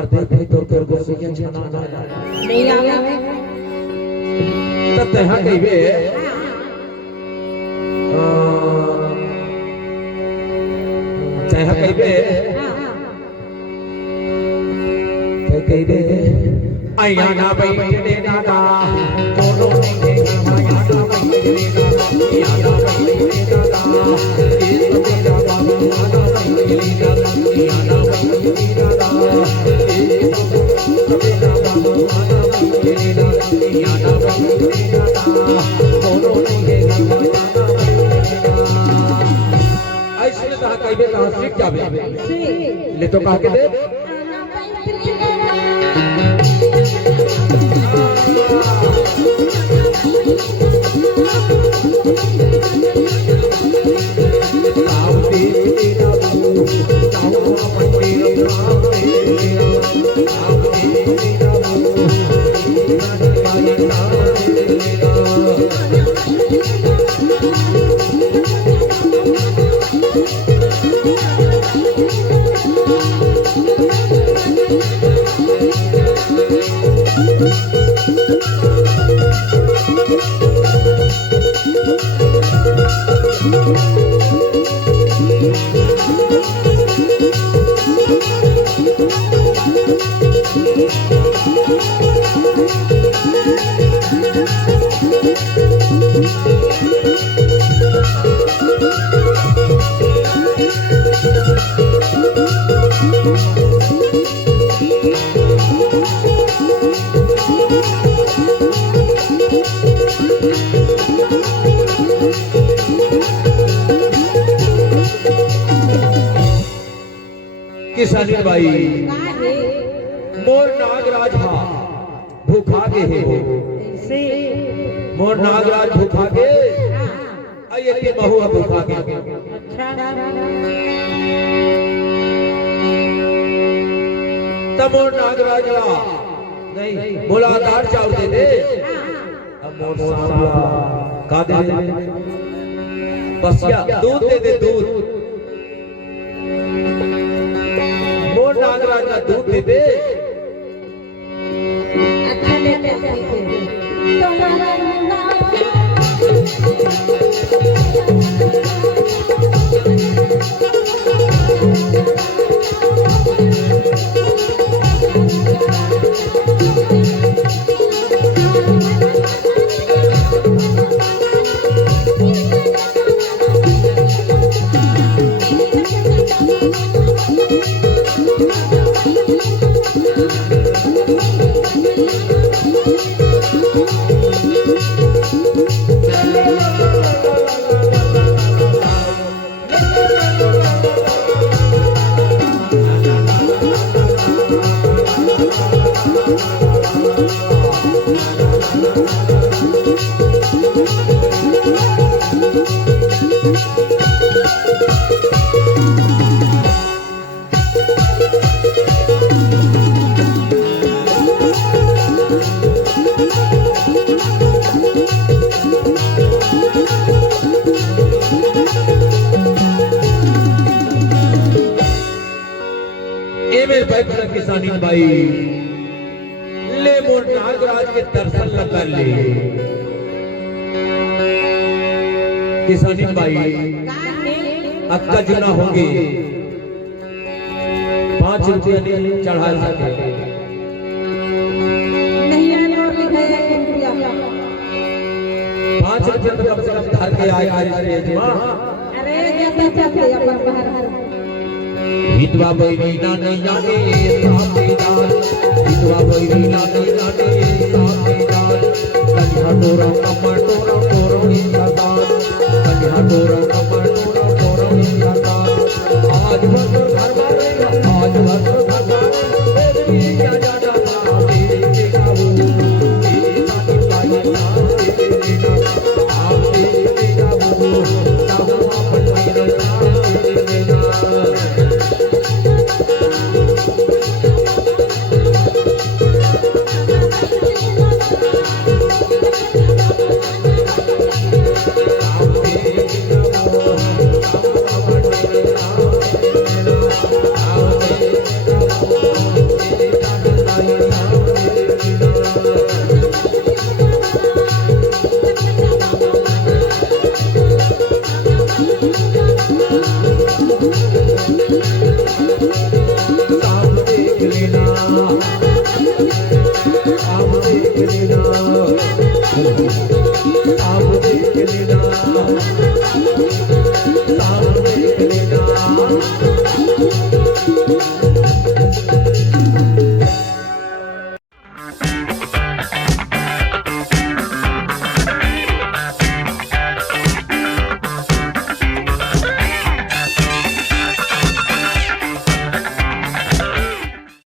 पर्दे पे तो कर गोसे के छना ना नहीं आवे तब तहा कहिबे तहा कहिबे कहिबे आया ना बैठे दादा कोनो नहीं देगा माया ना बैठे दादा या ना बैठे दादा ये तो तेरा बाबा ना बैठे दादा या ना बैठे दादा ये तो तेरा बाबा ना बैठे दादा या ना बैठे दादा कोनो नहीं देगा माया ना बैठे ऐसे कहा कहिबे कहां सीख जाबे ले तो कहा के दे किसानी भाई मोर नागराज हा भूखा के है मोर नागराज भूखा के आये के बहु भूखा के तब मोर नागराज ला नहीं बोला दार चावल दे दे अब मोर सांवला का दे बसिया दूध दे दे दूध नागराज का दूध दे दे अच्छा लेते किसानी भाई ले मोर नागराज के दर्शन न कर ले किसानी भाई अक्का जुना होंगे 5 रुपया नहीं चढ़ा सके नहीं नोट लिखाया 5 रुपया तो कम से कम धर के आए अरे जाते अपन बाहर हितवा बैरीना नहीं जाने साथीदार हितवा बैरीना नहीं जाने साथीदार कन्या तोरा कमर तोरा तोरा ही सदार कन्या तोरा कमर